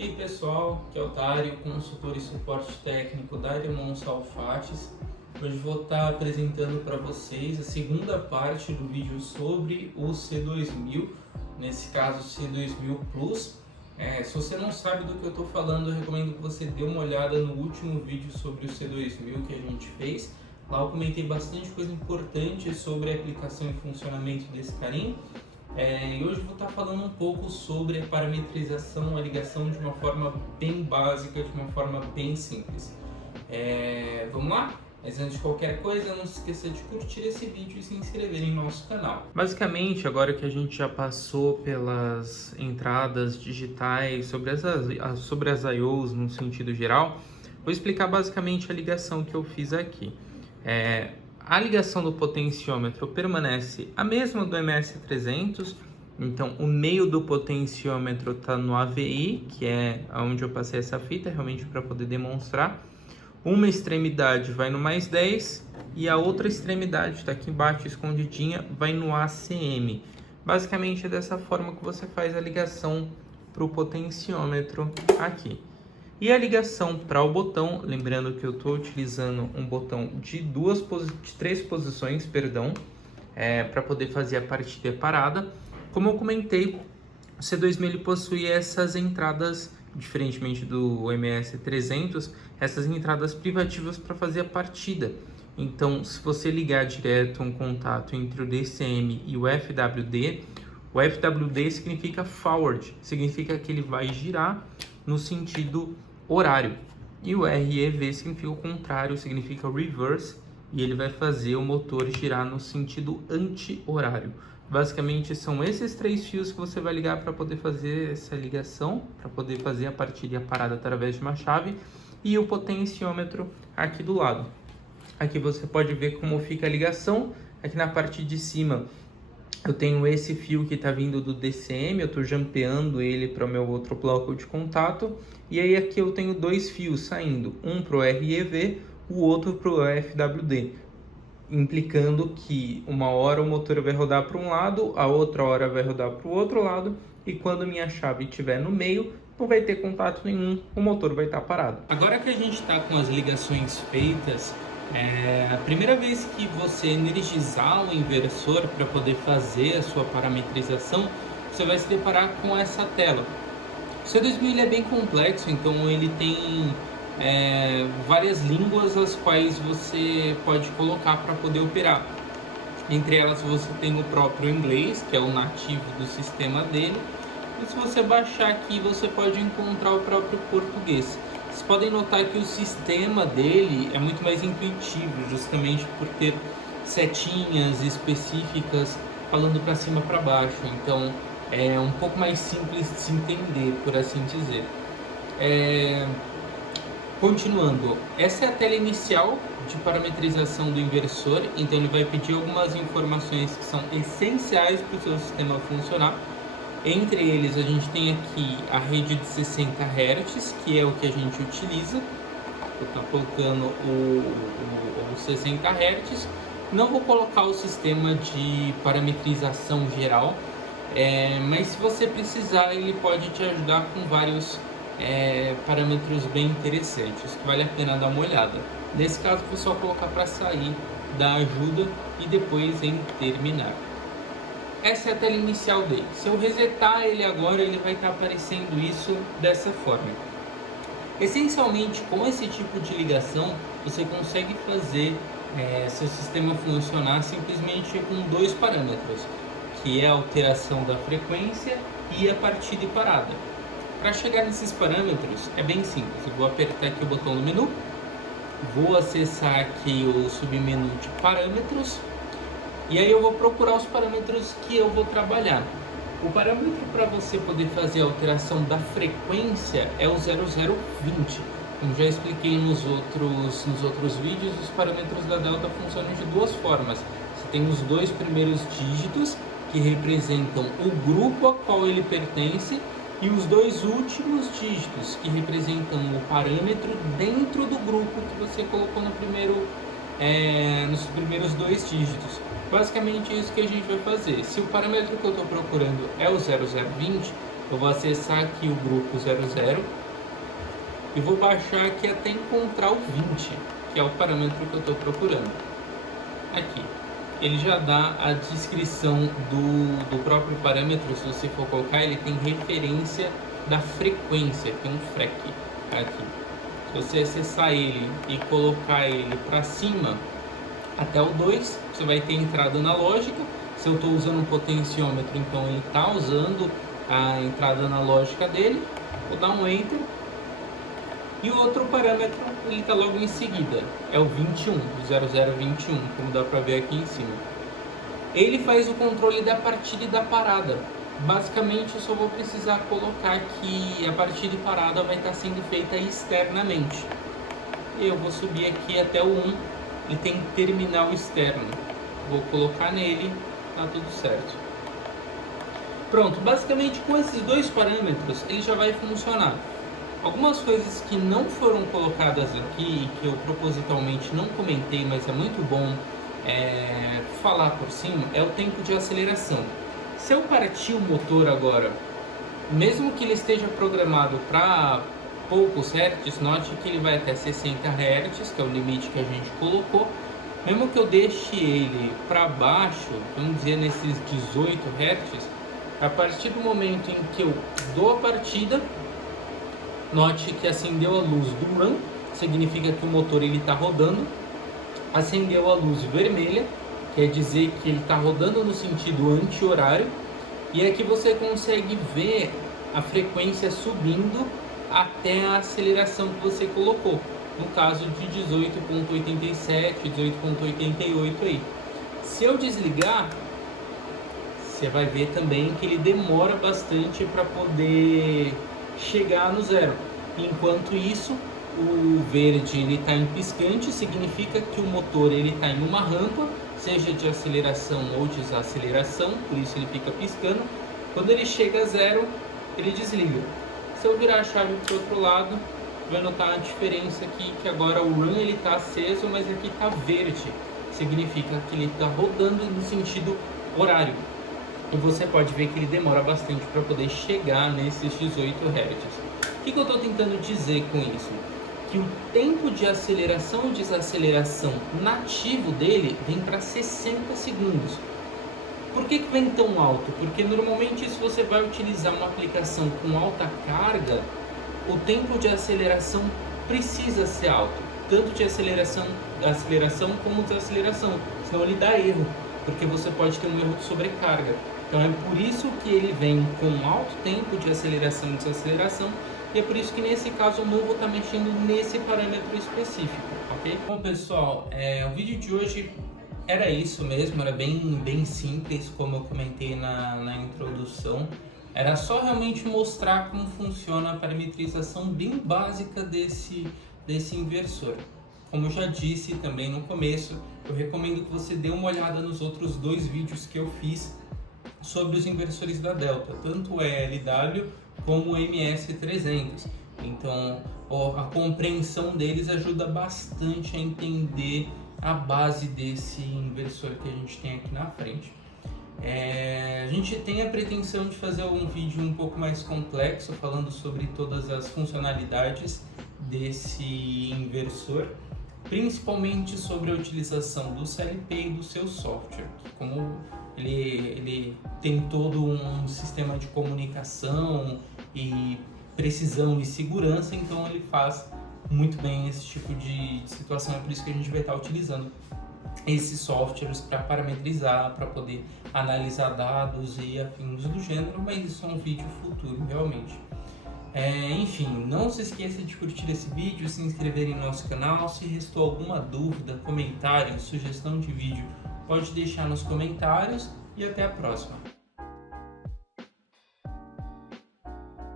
E aí pessoal, aqui é o Otário, consultor e suporte técnico da Irmãos Alfates. Hoje vou estar apresentando para vocês a segunda parte do vídeo sobre o C2000, nesse caso C2000 Plus. Se você não sabe do que eu estou falando, eu recomendo que você dê uma olhada no último vídeo sobre o C2000 que a gente fez. Lá eu comentei bastante coisa importante sobre a aplicação e funcionamento desse carinho. E hoje eu vou estar falando um pouco sobre a parametrização, a ligação de uma forma bem básica, de uma forma bem simples. Vamos lá? Mas antes de qualquer coisa, não se esqueça de curtir esse vídeo e se inscrever em nosso canal. Basicamente, agora que a gente já passou pelas entradas digitais sobre as I/Os no sentido geral, vou explicar basicamente a ligação que eu fiz aqui. A ligação do potenciômetro permanece a mesma do MS300, então o meio do potenciômetro está no AVI, que é onde eu passei essa fita, realmente para poder demonstrar. Uma extremidade vai no mais 10 e a outra extremidade, está aqui embaixo escondidinha, vai no ACM. Basicamente é dessa forma que você faz a ligação para o potenciômetro aqui. E a ligação para o botão, lembrando que eu estou utilizando um botão de três posições, para poder fazer a partida e a parada. Como eu comentei, o C2000 ele possui essas entradas, diferentemente do MS300, essas entradas privativas para fazer a partida. Então, se você ligar direto um contato entre o DCM e o FWD significa forward, significa que ele vai girar no sentido horário, e o REV significa o contrário, significa reverse, e ele vai fazer o motor girar no sentido anti-horário. Basicamente são esses três fios que você vai ligar para poder fazer essa ligação, para poder fazer a partida e a parada através de uma chave, e o potenciômetro aqui do lado. Aqui você pode ver como fica a ligação. Aqui na parte de cima eu tenho esse fio que está vindo do DCM, eu estou jampeando ele para o meu outro bloco de contato. E aí aqui eu tenho dois fios saindo, um para o REV, o outro para o FWD. Implicando que uma hora o motor vai rodar para um lado, a outra hora vai rodar para o outro lado. E quando minha chave estiver no meio, não vai ter contato nenhum, o motor vai estar parado. Agora que a gente está com as ligações feitas, a primeira vez que você energizar o inversor para poder fazer a sua parametrização, você vai se deparar com essa tela. O C2000 ele é bem complexo, então ele tem várias línguas as quais você pode colocar para poder operar. Entre elas você tem o próprio inglês, que é o nativo do sistema dele, e se você baixar aqui você pode encontrar o próprio português. Vocês podem notar que o sistema dele é muito mais intuitivo, justamente por ter setinhas específicas falando para cima e para baixo. Então é um pouco mais simples de se entender, por assim dizer. Continuando, essa é a tela inicial de parametrização do inversor. Então ele vai pedir algumas informações que são essenciais para o seu sistema funcionar. Entre eles a gente tem aqui a rede de 60 Hz, que é o que a gente utiliza. Eu estou colocando o 60 Hz. Não vou colocar o sistema de parametrização geral, mas se você precisar ele pode te ajudar com vários parâmetros bem interessantes, que vale a pena dar uma olhada. Nesse caso vou só colocar para sair da ajuda e depois em terminar. Essa é a tela inicial dele. Se eu resetar ele agora, ele vai estar aparecendo isso dessa forma. Essencialmente, com esse tipo de ligação, você consegue fazer seu sistema funcionar simplesmente com dois parâmetros, que é a alteração da frequência e a partida e parada. Para chegar nesses parâmetros é bem simples. Eu vou apertar aqui o botão do menu, vou acessar aqui o submenu de parâmetros, e aí eu vou procurar os parâmetros que eu vou trabalhar. O parâmetro para você poder fazer a alteração da frequência é o 0020. Como já expliquei nos outros vídeos, os parâmetros da delta funcionam de duas formas. Você tem os dois primeiros dígitos, que representam o grupo a qual ele pertence, e os dois últimos dígitos, que representam o parâmetro dentro do grupo que você colocou nos primeiros dois dígitos. Basicamente é isso que a gente vai fazer. Se o parâmetro que eu estou procurando é o 0020, Eu vou acessar aqui o grupo 00 e vou baixar aqui até encontrar o 20, que é o parâmetro que eu estou procurando. Aqui. Ele já dá a descrição do próprio parâmetro. Se você for colocar, ele tem referência da frequência, que é um FREQ aqui. Se você acessar ele e colocar ele para cima até o 2, você vai ter entrada analógica. Se eu estou usando um potenciômetro, então ele está usando a entrada analógica dele. Vou dar um Enter. E o outro parâmetro, ele está logo em seguida, é o 21, o 0021, como dá para ver aqui em cima. Ele faz o controle da partida e da parada. Basicamente, eu só vou precisar colocar que a partida e parada vai estar sendo feita externamente. Eu vou subir aqui até o 1, ele tem terminal externo. Vou colocar nele, tá tudo certo. Pronto, basicamente com esses dois parâmetros, ele já vai funcionar. Algumas coisas que não foram colocadas aqui, que eu propositalmente não comentei, mas é muito bom falar por cima, é o tempo de aceleração. Se eu partir o motor agora, mesmo que ele esteja programado para poucos hertz, note que ele vai até 60 Hz, que é o limite que a gente colocou. Mesmo que eu deixe ele para baixo, vamos dizer nesses 18 Hz, a partir do momento em que eu dou a partida, note que acendeu a luz do run, significa que o motor está rodando. Acendeu a luz vermelha, quer dizer que ele está rodando no sentido anti-horário. E aqui você consegue ver a frequência subindo até a aceleração que você colocou. No caso de 18.87, 18.88 aí. Se eu desligar, você vai ver também que ele demora bastante para poder chegar no zero. Enquanto isso, o verde ele está em piscante, significa que o motor ele está em uma rampa, seja de aceleração ou desaceleração, por isso ele fica piscando. Quando ele chega a zero, ele desliga. Se eu virar a chave para o outro lado, vai notar a diferença aqui, que agora o run ele está aceso, mas aqui está verde, significa que ele está rodando no sentido horário. E você pode ver que ele demora bastante para poder chegar nesses 18 Hz. O que eu estou tentando dizer com isso? Que o tempo de aceleração e desaceleração nativo dele vem para 60 segundos. Por que vem tão alto? Porque normalmente se você vai utilizar uma aplicação com alta carga, o tempo de aceleração precisa ser alto. Tanto de aceleração como desaceleração. Senão ele dá erro, porque você pode ter um erro de sobrecarga. Então é por isso que ele vem com alto tempo de aceleração e desaceleração, e é por isso que nesse caso eu não vou estar mexendo nesse parâmetro específico, ok? Bom pessoal, o vídeo de hoje era isso mesmo, era bem simples, como eu comentei na introdução. Era só realmente mostrar como funciona a parametrização bem básica desse inversor. Como eu já disse também no começo, eu recomendo que você dê uma olhada nos outros dois vídeos que eu fiz sobre os inversores da Delta, tanto o ELW como o MS300. Então, a compreensão deles ajuda bastante a entender a base desse inversor que a gente tem aqui na frente. A gente tem a pretensão de fazer um vídeo um pouco mais complexo, falando sobre todas as funcionalidades desse inversor, principalmente sobre a utilização do CLP e do seu software, como ele tem todo um sistema de comunicação e precisão e segurança, então ele faz muito bem esse tipo de situação. É por isso que a gente vai estar utilizando esses softwares para parametrizar, para poder analisar dados e afins do gênero, mas isso é um vídeo futuro realmente. Enfim, não se esqueça de curtir esse vídeo, se inscrever em nosso canal. Se restou alguma dúvida, comentário, sugestão de vídeo, pode deixar nos comentários e até a próxima.